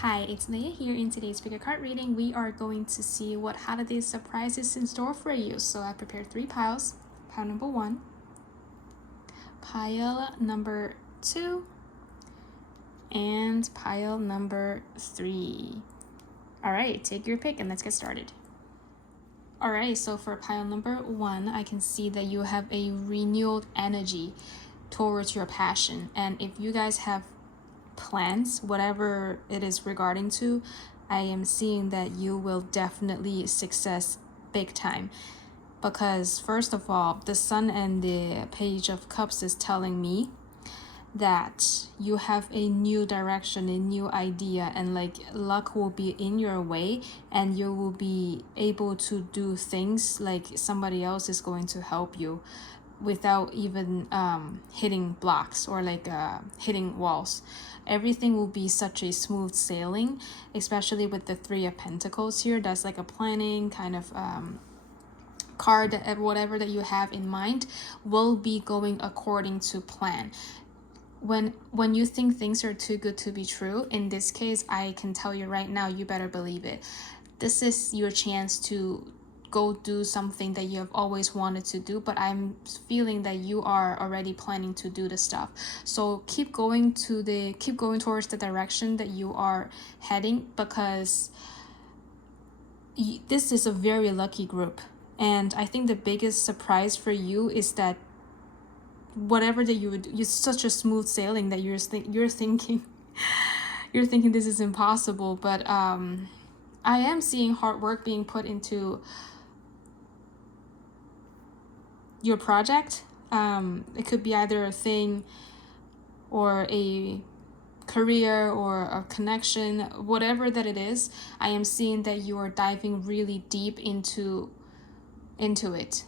Hi, it's Leah here. In today's pick a card reading, we are going to see what holiday surprise is in store for you. So I prepared 3 piles. Pile number 1, pile number 2, and pile number 3. Alright, take your pick and let's get started. Alright, so for pile number 1, I can see that you have a renewed energy towards your passion. And if you guys have plans, whatever it is regarding to, I am seeing that you will definitely success big time. Because first of all, the Sun and the Page of Cups is telling me that you have a new direction, a new idea, and like luck will be in your way, and you will be able to do things like somebody else is going to help you without even hitting blocks or like hitting walls. Everything will be such a smooth sailing, especially with the 3 of Pentacles here. That's like a planning kind of card, that whatever that you have in mind will be going according to plan. When you think things are too good to be true, in this case, I can tell you right now, you better believe it. This is your chance to go do something that you have always wanted to do, but I'm feeling that you are already planning to do the stuff. So keep going towards the direction that you are heading, because this is a very lucky group. And I think the biggest surprise for you is that whatever that you would do, it's such a smooth sailing that you're thinking this is impossible. But I am seeing hard work being put into your project. It could be either a thing or a career or a connection, whatever that it is. I am seeing that you are diving really deep into it.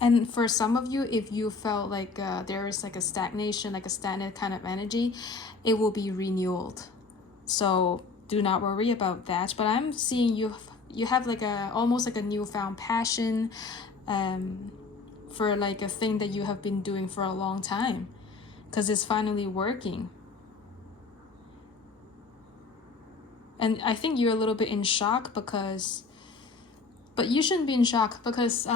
And for some of you, if you felt like there is like a stagnation, like a stagnant kind of energy, it will be renewed. So do not worry about that. But I'm seeing you have like almost like a newfound passion for like a thing that you have been doing for a long time, because it's finally working. And I think you're a little bit in shock but you shouldn't be in shock, because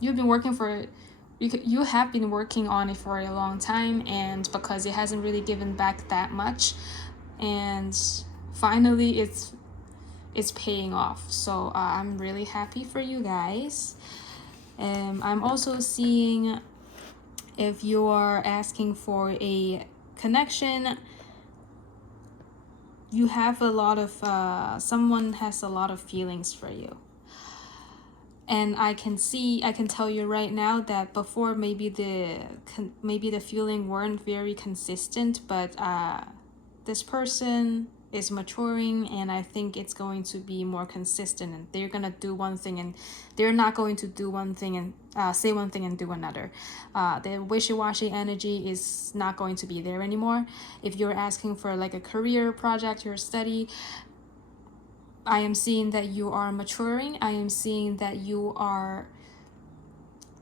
you've been working for it. You have been working on it for a long time, and because it hasn't really given back that much, and finally it's paying off. So I'm really happy for you guys. I'm also seeing, if you are asking for a connection, you have a lot of someone has a lot of feelings for you. And I can tell you right now that before maybe the feeling weren't very consistent, but this person is maturing, and I think it's going to be more consistent, and they're gonna do one thing and they're not going to do one thing and say one thing and do another. The wishy-washy energy is not going to be there anymore. If you're asking for like a career project, your study, I am seeing that you are maturing. I am seeing that you are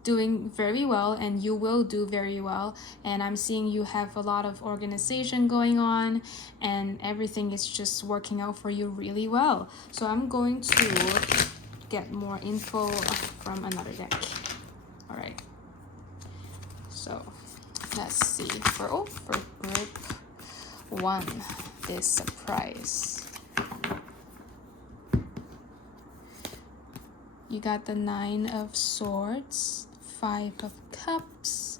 doing very well, and you will do very well. And I'm seeing you have a lot of organization going on, and everything is just working out for you really well. So I'm going to get more info from another deck. All right. So let's see for group 1, this surprise. You got the 9 of Swords, 5 of Cups,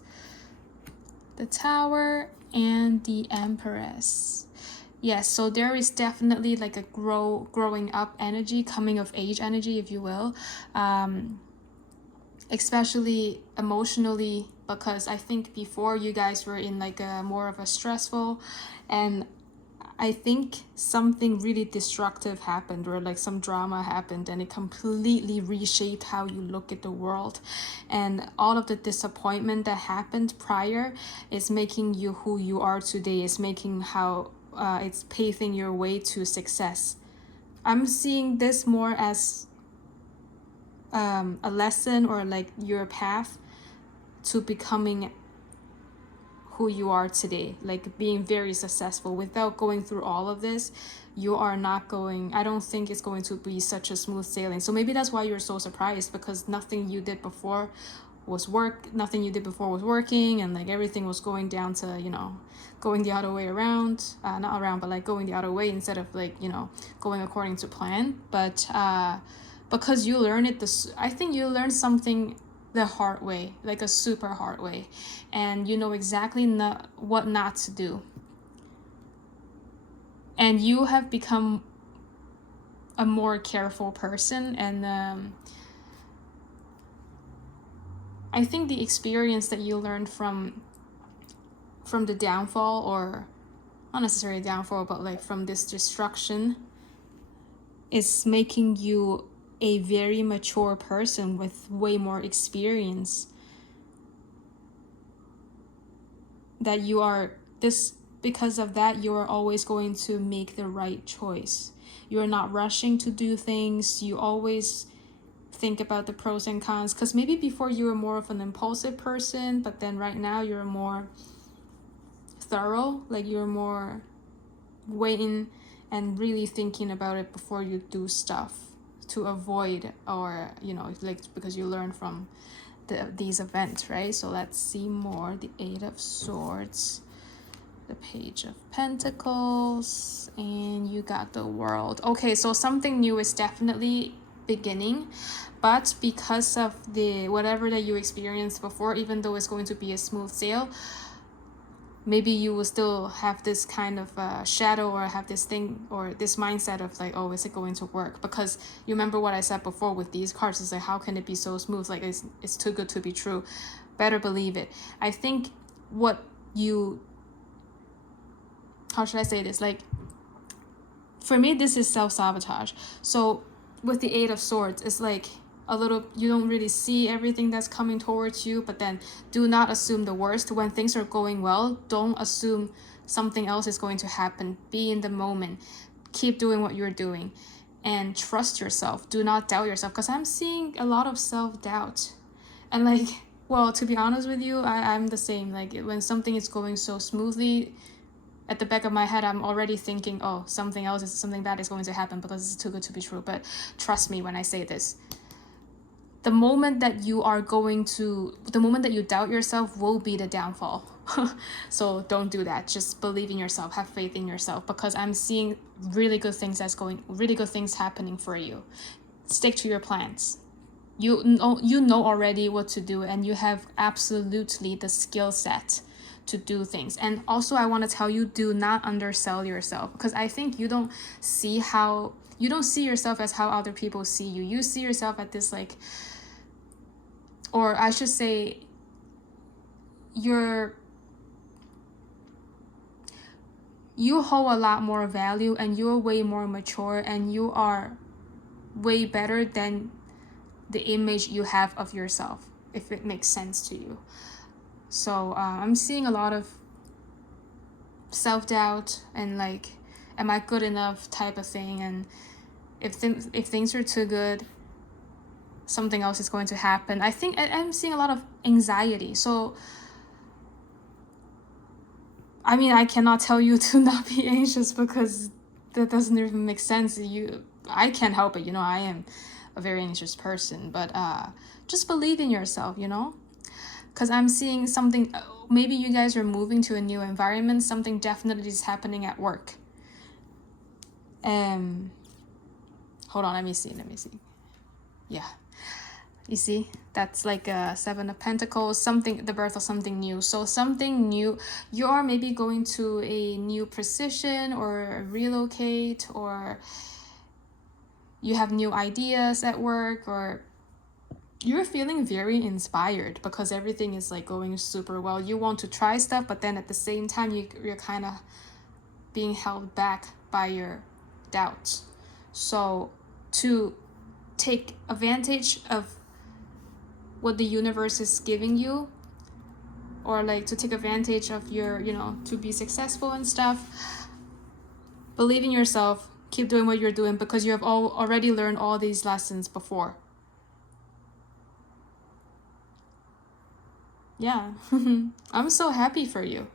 the Tower, and the Empress. Yes, so there is definitely like a growing up energy, coming of age energy, if you will, especially emotionally, because I think before you guys were in like a more of a stressful, and I think something really destructive happened, or like some drama happened, and it completely reshaped how you look at the world. And all of the disappointment that happened prior is making you who you are today, is making how it's paving your way to success. I'm seeing this more as a lesson, or like your path to becoming who you are today, like being very successful. Without going through all of this, you are not going, I don't think it's going to be such a smooth sailing. So maybe that's why you're so surprised, because nothing you did before was working, and like everything was going down to, you know, going the other way around, not around, but like going the other way instead of like, you know, going according to plan. But because you learned it, I think you learned something the hard way, like a super hard way, and you know exactly what not to do, and you have become a more careful person. And I think the experience that you learned from the downfall, or not necessarily downfall, but like from this destruction, is making you a very mature person with way more experience. That you are this, because of that, you are always going to make the right choice. You're not rushing to do things. You always think about the pros and cons, because maybe before you were more of an impulsive person, but then right now you're more thorough, like you're more waiting and really thinking about it before you do stuff, to avoid, or you know, like because you learn from these events, right? So let's see more. The Eight of Swords, the Page of Pentacles, and you got the World. Okay, so something new is definitely beginning, but because of the whatever that you experienced before, even though it's going to be a smooth sail, maybe you will still have this kind of shadow, or have this thing or this mindset of like, oh, is it going to work? Because you remember what I said before with these cards, is like, how can it be so smooth? Like it's too good to be true. Better believe it. I think what you, how should I say this? Like, for me, this is self-sabotage. So with the Eight of Swords, it's like a little, you don't really see everything that's coming towards you, but then do not assume the worst. When things are going well, don't assume something else is going to happen. Be in the moment. Keep doing what you're doing and trust yourself. Do not doubt yourself, because I'm seeing a lot of self-doubt. And like, well, to be honest with you, I'm the same. Like when something is going so smoothly, at the back of my head, I'm already thinking, oh, something bad is going to happen, because it's too good to be true. But trust me when I say this, the moment that you doubt yourself will be the downfall. So don't do that. Just believe in yourself, have faith in yourself, because I'm seeing really good things happening for you. Stick to your plans. You know already what to do, and you have absolutely the skill set to do things. And also I want to tell you, do not undersell yourself, because I think you don't see yourself as how other people see you. You see yourself at this like, or I should say, you hold a lot more value, and you're way more mature, and you are way better than the image you have of yourself, if it makes sense to you. So I'm seeing a lot of self-doubt and like, am I good enough type of thing, and if things are too good, something else is going to happen. I think I'm seeing a lot of anxiety. So I mean, I cannot tell you to not be anxious, because that doesn't even make sense. I can't help it, you know. I am a very anxious person, but just believe in yourself, you know. Because I'm seeing something, maybe you guys are moving to a new environment, something definitely is happening at work. Hold on, let me see. Yeah, you see, that's like a Seven of Pentacles, the birth of something new. So something new, you are maybe going to a new position, or relocate, or you have new ideas at work, or you're feeling very inspired because everything is like going super well. You want to try stuff, but then at the same time, you're kind of being held back by your doubts. So to take advantage of what the universe is giving you, or like to take advantage of your, you know, to be successful and stuff, believe in yourself, keep doing what you're doing, because you have already learned all these lessons before. Yeah. I'm so happy for you.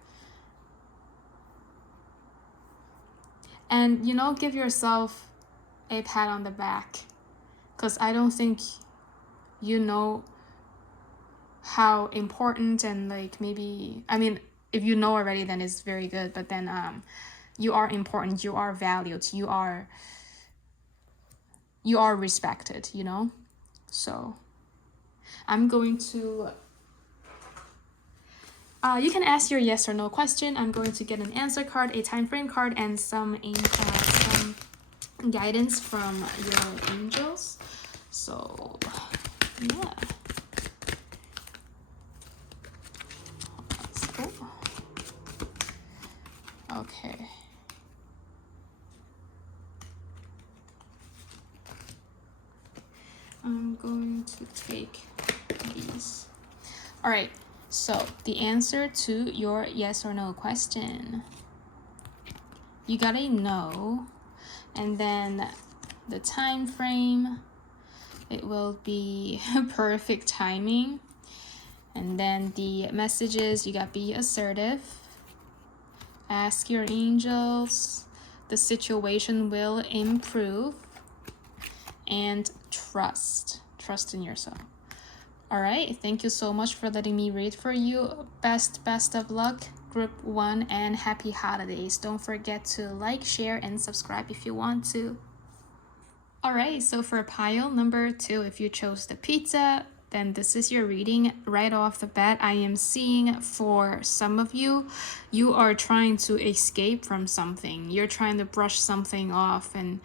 And, you know, give yourself a pat on the back, because I don't think you know how important, and like, maybe, I mean, if you know already, then it's very good, but then you are important, you are valued, you are respected, you know. So I'm going to you can ask your yes or no question. I'm going to get an answer card, a time frame card, and some guidance from your angels. So yeah, let's go. Okay. I'm going to take these. All right, so the answer to your yes or no question. You got a no, and then the time frame, it will be perfect timing. And then the messages, you got be assertive, ask your angels, the situation will improve, and trust in yourself. All right, thank you so much for letting me read for you. Best of luck, group 1, and happy holidays. Don't forget to like, share, and subscribe if you want to. All right, so for pile number 2, if you chose the pizza, then this is your reading. Right off the bat, I am seeing for some of you, you are trying to escape from something. You're trying to brush something off and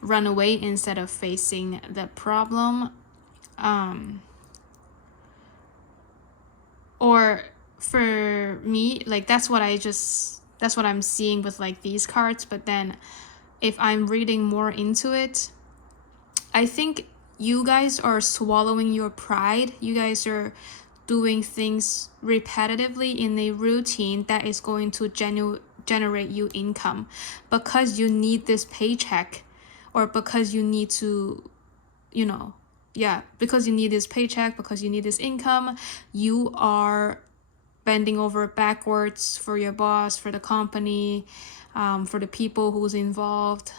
run away instead of facing the problem. Or for me, like, that's what I'm seeing with like these cards. But then if I'm reading more into it, I think you guys are swallowing your pride. You guys are doing things repetitively in a routine that is going to generate you income because you need this paycheck, or because you need to, you know, because you need this paycheck, because you need this income. You are bending over backwards for your boss, for the company, for the people who's involved.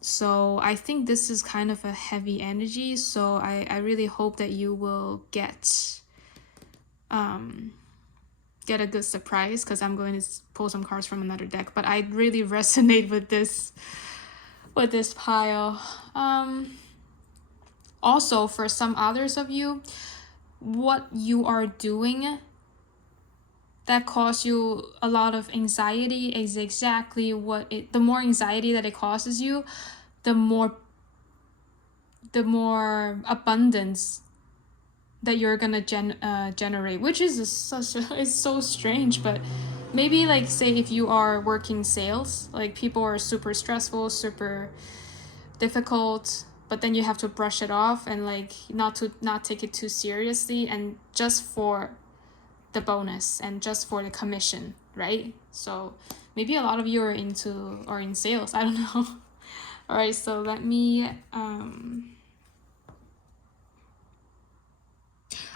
So I think this is kind of a heavy energy. So I really hope that you will get a good surprise, because I'm going to pull some cards from another deck. But I really resonate with this pile. Also, for some others of you, what you are doing that cause you a lot of anxiety is exactly the more anxiety that it causes you, the more abundance that you're gonna generate, which is it's so strange. But maybe, like, say if you are working sales, like, people are super stressful, super difficult, but then you have to brush it off and like not take it too seriously, and just for the bonus and just for the commission, right? So maybe a lot of you are in sales, I don't know. All right, so let me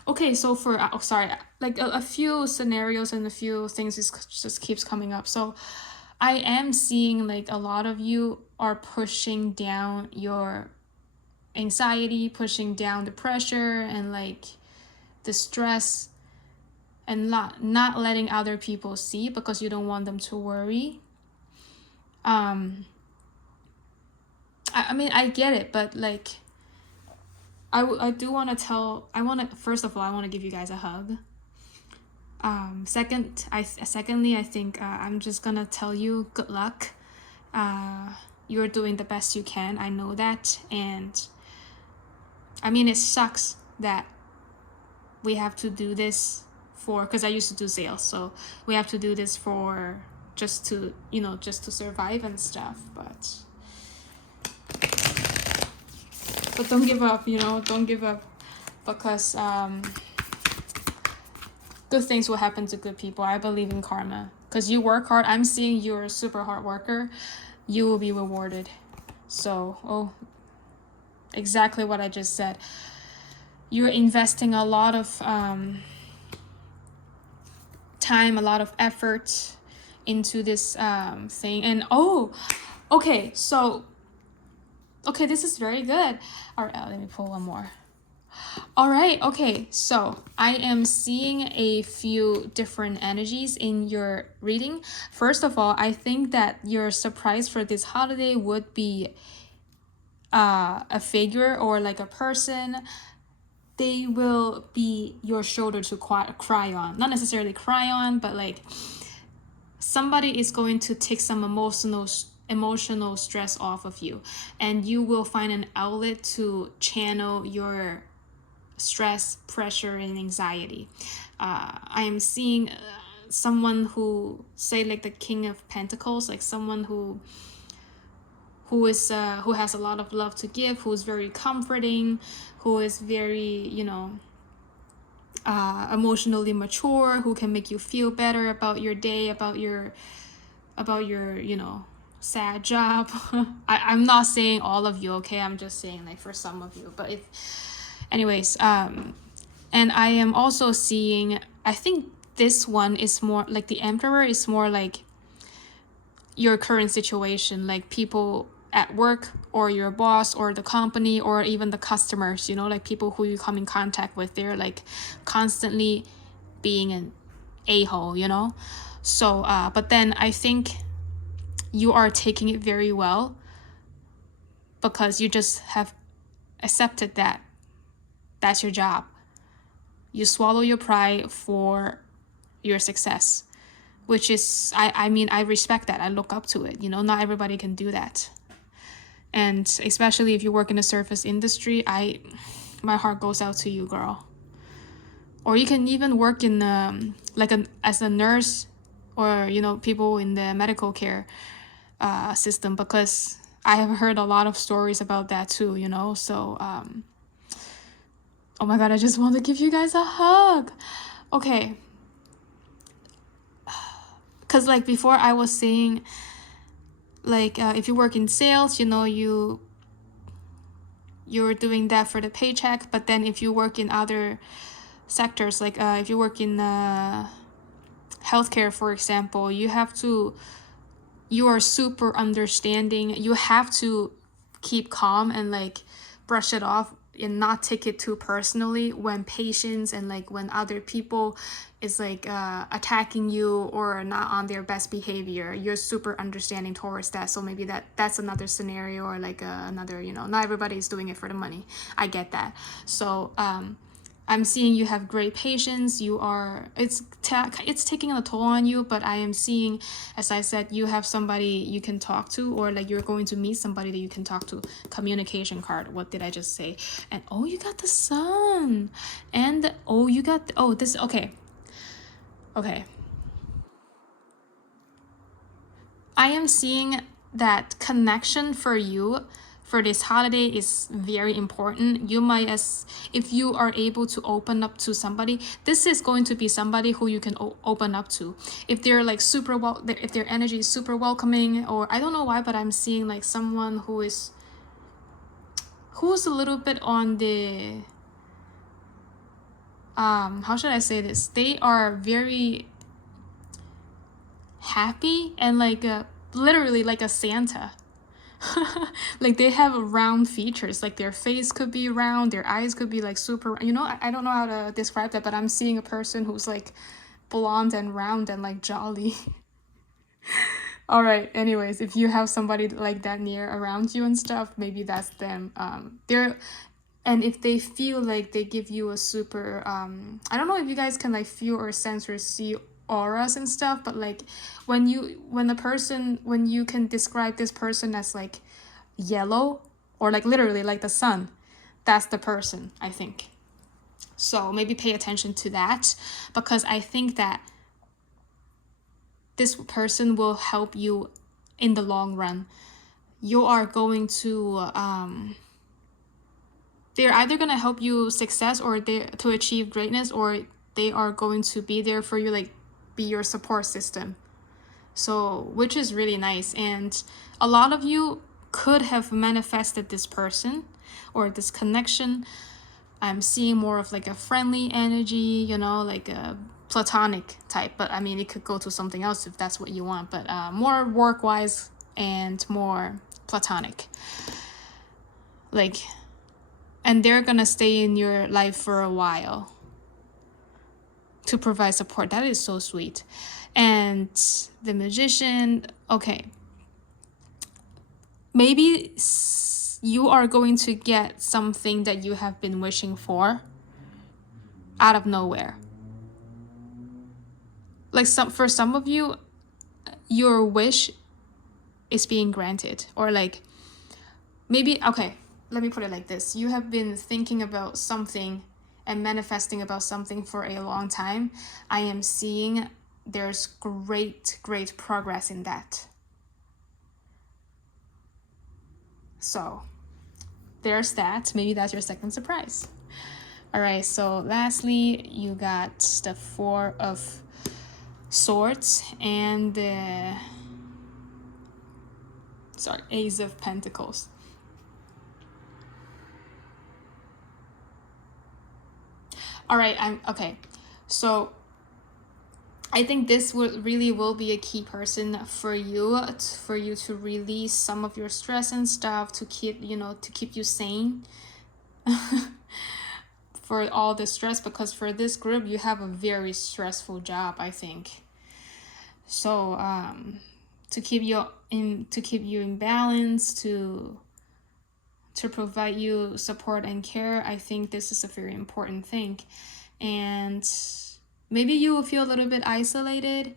okay, so for like a few scenarios and a few things just keeps coming up. So I am seeing like a lot of you are pushing down your anxiety, pushing down the pressure and like the stress, and not letting other people see, because you don't want them to worry. I mean, I get it, but like I do want to first of all, I want to give you guys a hug. Secondly, I think I'm just gonna tell you good luck. You're doing the best you can, I know that. And I mean, it sucks that we have to do this because I used to do sales, so we have to do this for just to survive and stuff. But don't give up, don't give up, because good things will happen to good people. I believe in karma, because you work hard. I'm seeing you're a super hard worker. You will be rewarded. So, exactly what I just said. You're investing a lot of time, a lot of effort into this thing. And okay, so okay, this is very good. All right, let me pull one more. All right, okay, so I am seeing a few different energies in your reading. First of all, I think that your surprise for this holiday would be a figure or like a person. They will be your shoulder to cry on. Not necessarily cry on, but like somebody is going to take some emotional stress off of you, and you will find an outlet to channel your stress, pressure, and anxiety. I am seeing someone who, say like the King of Pentacles, like someone who has a lot of love to give, who is very comforting, who is very, emotionally mature, who can make you feel better about your day, about your sad job. I'm not saying all of you, okay? I'm just saying like for some of you. But if anyways, and I am also seeing, I think this one is more like the Emperor is more like your current situation, like people at work or your boss or the company or even the customers, like people who you come in contact with, they're like constantly being an a-hole, so but then I think you are taking it very well because you just have accepted that that's your job. You swallow your pride for your success, which is, I mean, I respect that. I look up to it. Not everybody can do that. And especially if you work in the service industry, my heart goes out to you, girl. Or you can even work in as a nurse, or people in the medical care system, because I have heard a lot of stories about that too. So oh my god, I just want to give you guys a hug. Okay, because like before I was saying, like if you work in sales, you're doing that for the paycheck. But then if you work in other sectors, like if you work in healthcare, for example, you are super understanding. You have to keep calm and like brush it off and not take it too personally when patients and like when other people is like attacking you or not on their best behavior. You're super understanding towards that. So maybe that's another scenario, or like another, not everybody is doing it for the money. I get that. So I'm seeing you have great patience. It's taking a toll on you, but I am seeing, as I said, you have somebody you can talk to, or like you're going to meet somebody that you can talk to. Communication card. What did I just say? And you got the Sun, and you got this. Okay. I am seeing that connection for you for this holiday is very important. You might, if you are able to open up to somebody, this is going to be somebody who you can open up to. If they're like if their energy is super welcoming, or I don't know why, but I'm seeing like someone who's a little bit on the how should I say this? They are very happy and like literally like a Santa. Like they have round features, like their face could be round, their eyes could be like super, I don't know how to describe that, but I'm seeing a person who's like blonde and round and like jolly. All right, anyways, if you have somebody like that near around you and stuff, maybe that's them. And if they feel like they give you a super I don't know if you guys can like feel or sense or see auras and stuff, but like when you can describe this person as like yellow, or like literally like the sun, that's the person, I think. So maybe pay attention to that, because I think that this person will help you in the long run. You are going to they're either going to help you success or to achieve greatness, or they are going to be there for you, like be your support system. So, which is really nice. And a lot of you could have manifested this person or this connection. I'm seeing more of like a friendly energy, like a platonic type, but I mean, it could go to something else if that's what you want, but more work-wise and more platonic. Like, and they're gonna stay in your life for a while to provide support. That is so sweet. And the Magician, okay. Maybe you are going to get something that you have been wishing for out of nowhere. Like for some of you, your wish is being granted, or like maybe, okay, let me put it like this. You have been thinking about something and manifesting about something for a long time. I am seeing there's great progress in that. So there's that. Maybe that's your second surprise. All right, so lastly, you got the Four of Swords and the Ace of Pentacles. All right, okay. So I think this really will be a key person for you to release some of your stress and stuff, to keep you sane. For all the stress, because for this group you have a very stressful job, I think. So to keep you in balance, to provide you support and care, I think this is a very important thing. And maybe you will feel a little bit isolated,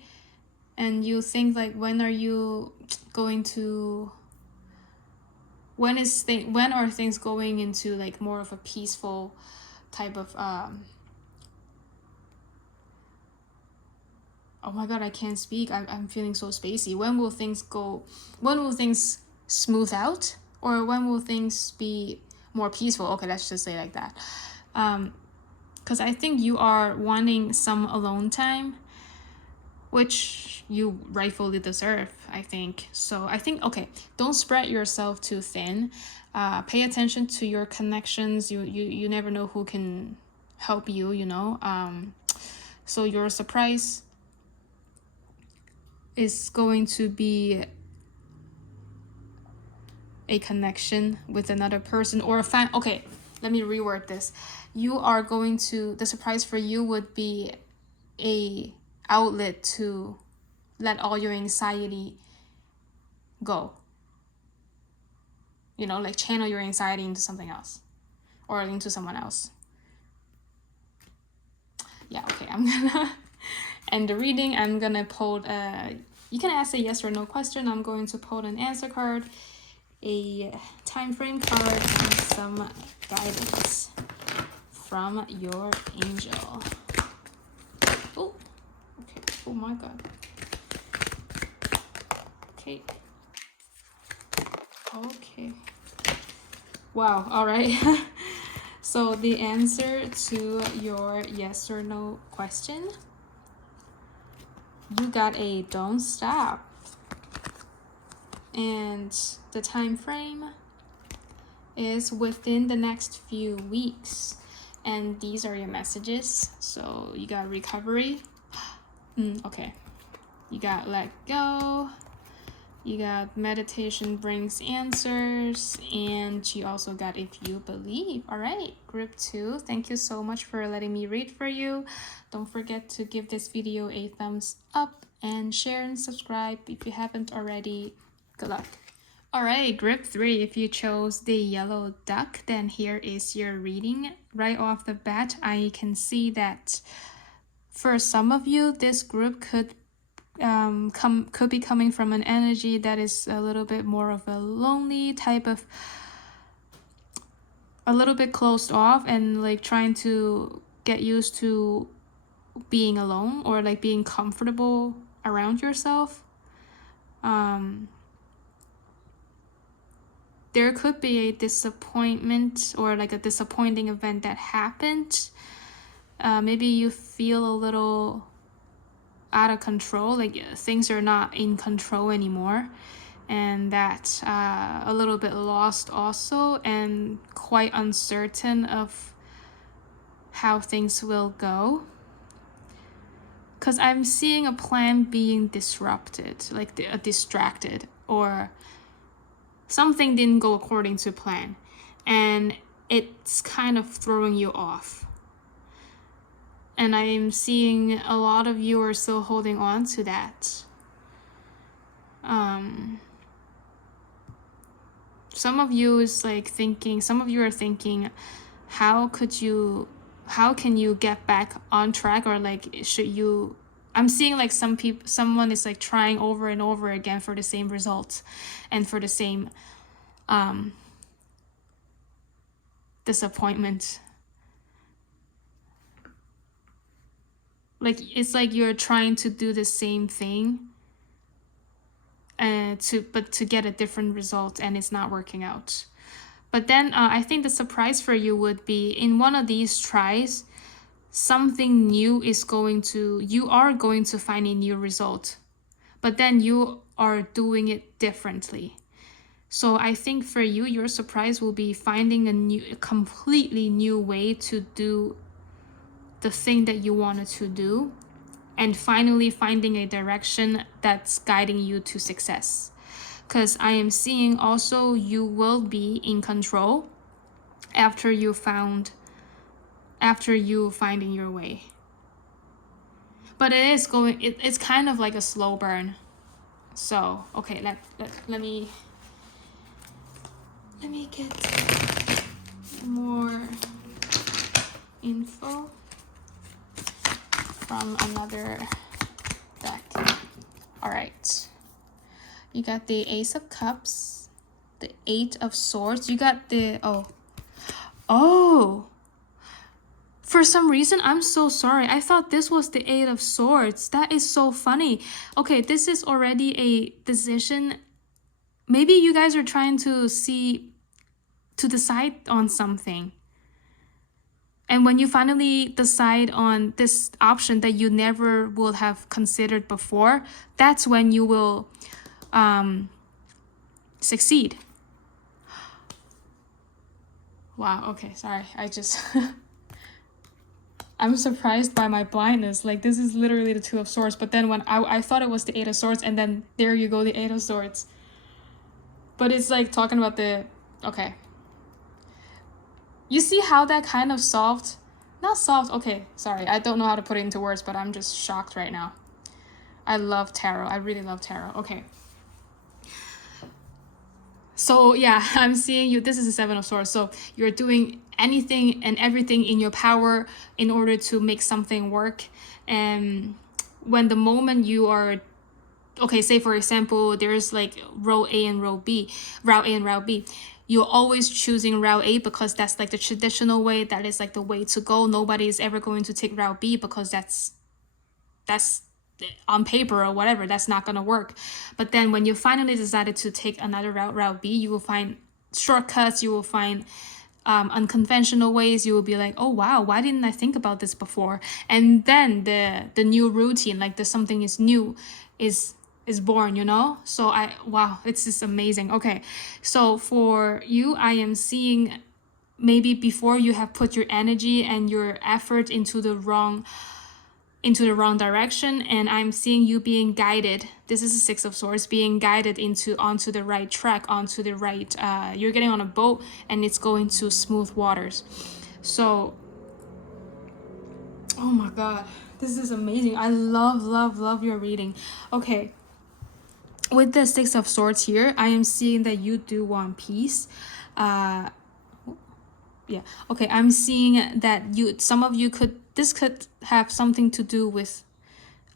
and you think like, when are things going into like more of a peaceful type of oh my god, I can't speak. I'm feeling so spacey. When will things smooth out, or when will things be more peaceful? Okay, let's just say like that. Because I think you are wanting some alone time, which you rightfully deserve, I think. So I think, okay, don't spread yourself too thin. Pay attention to your connections. You never know who can help you, so your surprise is going to be a connection with another person or a fan. Okay, let me reword this. The surprise for you would be a outlet to let all your anxiety go. Like channel your anxiety into something else or into someone else. Yeah, okay, I'm gonna end the reading. I'm gonna pull you can ask a yes or no question. I'm going to pull an answer card, a time frame card, and some guidance from your angel. Oh, okay. Oh my god. Okay. Wow, all right. So the answer to your yes or no question, you got a don't stop. And the time frame is within the next few weeks. And these are your messages. So you got recovery. Okay. You got let go. You got meditation brings answers. And you also got if you believe. All right, group 2. Thank you so much for letting me read for you. Don't forget to give this video a thumbs up and share and subscribe if you haven't already. Good luck. All right, group 3. If you chose the yellow duck, then here is your reading. Right off the bat, I can see that for some of you, this group could be coming from an energy that is a little bit more of a lonely type of, a little bit closed off, and like trying to get used to being alone or like being comfortable around yourself. There could be a disappointment or like a disappointing event that happened. Maybe you feel a little out of control, like things are not in control anymore, and that a little bit lost also, and quite uncertain of how things will go. because I'm seeing a plan being disrupted, like distracted, or something didn't go according to plan, and it's kind of throwing you off. And I'm seeing a lot of you are still holding on to that. Some of you is like thinking, some of you are thinking, how can you get back on track, or like should you, I'm seeing like someone is like trying over and over again for the same results and for the same disappointment. Like it's like you're trying to do the same thing to get a different result, and it's not working out. But then I think the surprise for you would be in one of these tries, something new you are going to find a new result, but then you are doing it differently. So I think for you, your surprise will be finding a completely new way to do the thing that you wanted to do, and finally finding a direction that's guiding you to success. Because I am seeing also you will be in control after you finding your way. But it's kind of like a slow burn. So okay, let me get more info from another deck. All right, you got the Ace of Cups, the Eight of Swords. You got the oh. For some reason, I'm so sorry. I thought this was the Eight of Swords. That is so funny. Okay, this is already a decision. Maybe you guys are trying to decide on something. And when you finally decide on this option that you never would have considered before, that's when you will succeed. Wow, okay, sorry. I'm surprised by my blindness. Like, this is literally the Two of Swords. But then when I thought it was the Eight of Swords, and then there you go, the Eight of Swords. But it's like talking about okay. You see how that kind of not solved, okay, sorry. I don't know how to put it into words, but I'm just shocked right now. I love tarot. I really love tarot. Okay. So yeah, I'm seeing you. This is the Seven of Swords. So you're doing anything and everything in your power in order to make something work. And when the moment you are, okay, say for example, there's like route A and route B, you're always choosing route A because that's like the traditional way. That is like the way to go. Nobody is ever going to take route B because that's on paper or whatever, that's not going to work. But then when you finally decided to take another route B, you will find shortcuts, you will find unconventional ways. You will be like, oh wow, why didn't I think about this before? And then the new routine, like something is new, is born, you know? So wow, it's just amazing. Okay, so for you, I am seeing maybe before you have put your energy and your effort into the wrong direction, and I'm seeing you being guided. This is the Six of Swords, being guided onto the right track, onto the right, you're getting on a boat and it's going to smooth waters. So, oh my god, this is amazing. I love your reading. Okay, with the Six of Swords here, I am seeing that you do want peace. Yeah, okay, I'm seeing that some of you this could have something to do with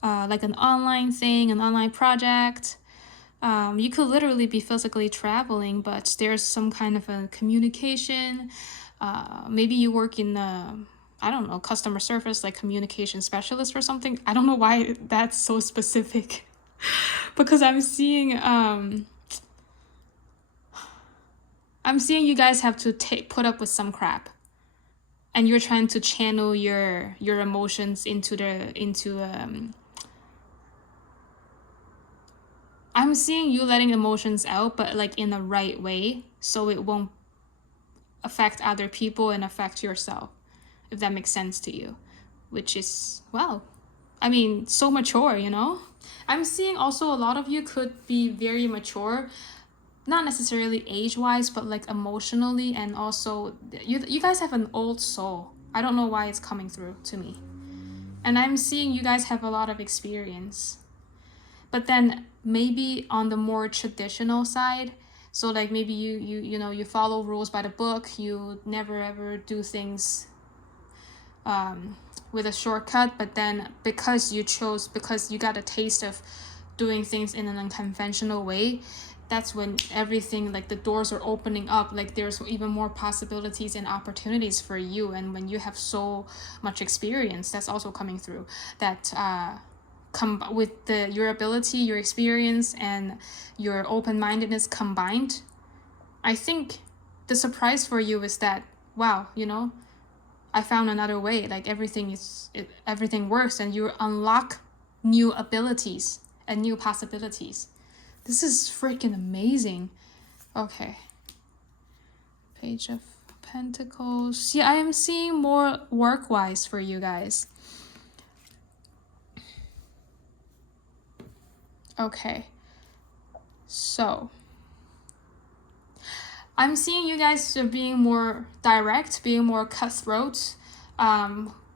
like an online thing, an online project. You could literally be physically traveling, but there's some kind of a communication. Maybe you work in I don't know, customer service, like communication specialist or something. I don't know why that's so specific. Because I'm seeing you guys have to put up with some crap, and you're trying to channel your emotions I'm seeing you letting emotions out, but like in the right way, so it won't affect other people and affect yourself, if that makes sense to you. Which is, wow, I mean, so mature, you know? I'm seeing also a lot of you could be very mature, not necessarily age-wise, but like emotionally, and also you guys have an old soul. I don't know why it's coming through to me. And I'm seeing you guys have a lot of experience. But then maybe on the more traditional side, so like maybe you follow rules by the book, you never ever do things with a shortcut, but then because you got a taste of doing things in an unconventional way, that's when everything, like the doors are opening up, like there's even more possibilities and opportunities for you. And when you have so much experience, that's also coming through, that with your ability, your experience, and your open-mindedness combined, I think the surprise for you is that, wow, I found another way. Like everything works, and you unlock new abilities and new possibilities. This is freaking amazing. Okay. Page of Pentacles. Yeah, I am seeing more work-wise for you guys. Okay. So I'm seeing you guys being more direct, being more cutthroat.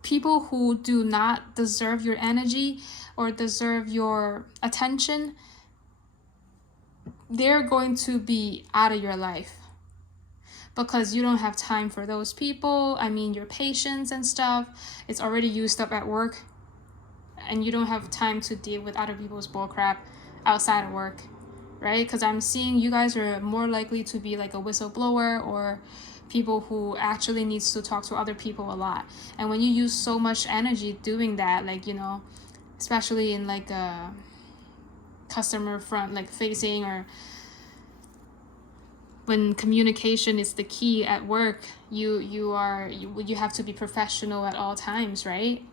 People who do not deserve your energy or deserve your attention, they're going to be out of your life because you don't have time for those people. I mean, your patience and stuff, it's already used up at work, and you don't have time to deal with other people's bullcrap outside of work, right? Because I'm seeing you guys are more likely to be like a whistleblower or people who actually needs to talk to other people a lot. And when you use so much energy doing that, like, especially in like a customer front, like facing, or when communication is the key at work, you have to be professional at all times, right?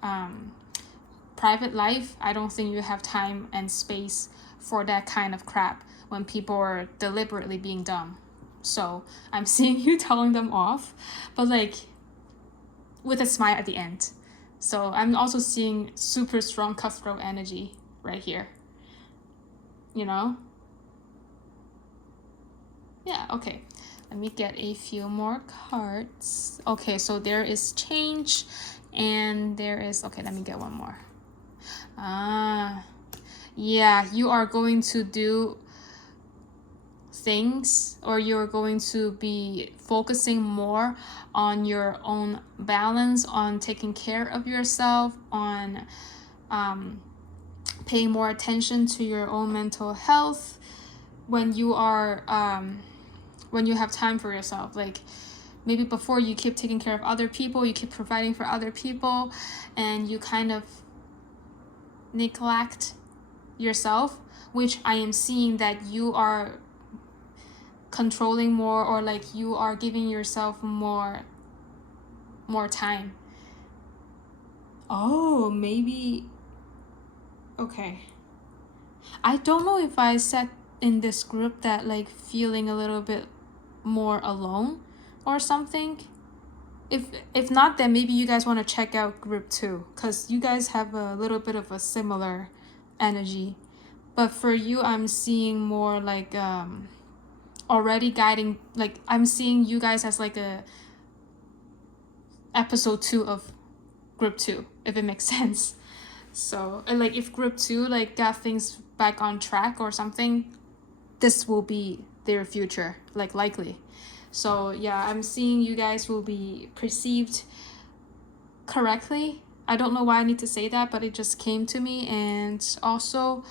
Private life, I don't think you have time and space for that kind of crap when people are deliberately being dumb. So I'm seeing you telling them off, but like with a smile at the end. So I'm also seeing super strong cutthroat energy right here. Yeah, okay. Let me get a few more cards. Okay, so there is change, and there is, okay, let me get one more. Yeah, you are going to do things, or you're going to be focusing more on your own balance, on taking care of yourself, on paying more attention to your own mental health when you are when you have time for yourself. Like maybe before, you keep taking care of other people, you keep providing for other people, and you kind of neglect yourself, which I am seeing that you are controlling more, or like you are giving yourself more time. Oh, maybe. Okay. I don't know if I said in this group that like feeling a little bit more alone or something. If not, then maybe you guys want to check out group 2, because you guys have a little bit of a similar energy. But for you, I'm seeing more like already guiding, like I'm seeing you guys as like a episode 2 of group 2, if it makes sense. So, and like if group 2 like got things back on track or something, this will be their future, like likely. So yeah, I'm seeing you guys will be perceived correctly. I don't know why I need to say that, but it just came to me. And also,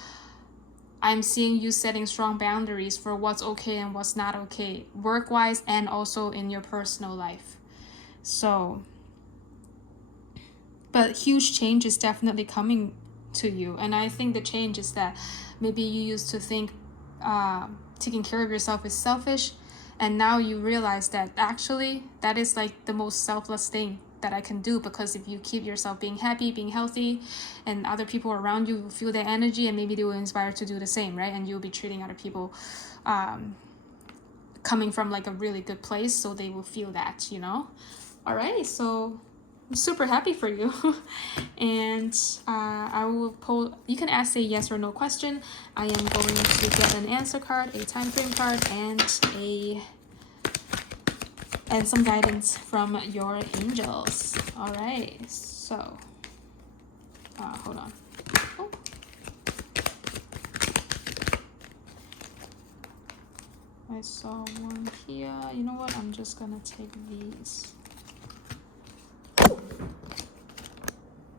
I'm seeing you setting strong boundaries for what's okay and what's not okay, work-wise and also in your personal life. So, but huge change is definitely coming to you. And I think the change is that maybe you used to think taking care of yourself is selfish, and now you realize that actually that is like the most selfless thing that I can do, because if you keep yourself being happy, being healthy, and other people around you will feel their energy, and maybe they will inspire to do the same, right? And you'll be treating other people coming from like a really good place, so they will feel that. All right, so I'm super happy for you. And I will pull, you can ask a yes or no question. I am going to get an answer card, a time frame card, and some guidance from your angels. All right, so hold on. Oh. I saw one here. You know what? I'm just gonna take these.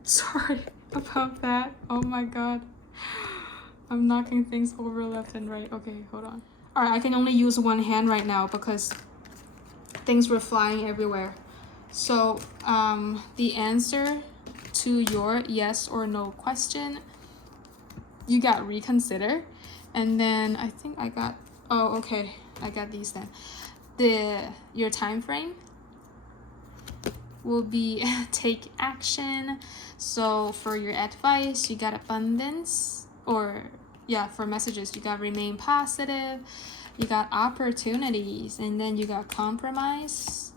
Sorry about that. Oh my god. I'm knocking things over left and right. Okay, hold on. All right, I can only use one hand right now because things were flying everywhere. So the answer to your yes or no question, you got reconsider. And then I think I got, oh, okay, I got these then. Your time frame will be take action. So for your advice, you got abundance, or yeah, for messages, you got remain positive, you got opportunities, and then you got compromise,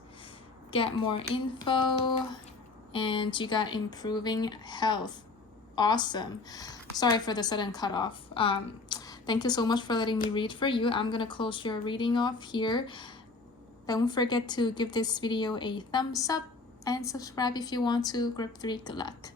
get more info, and you got improving health. Awesome. Sorry for the sudden cutoff. Thank you so much for letting me read for you. I'm gonna close your reading off here. Don't forget to give this video a thumbs up and subscribe if you want to. Group 3, good luck.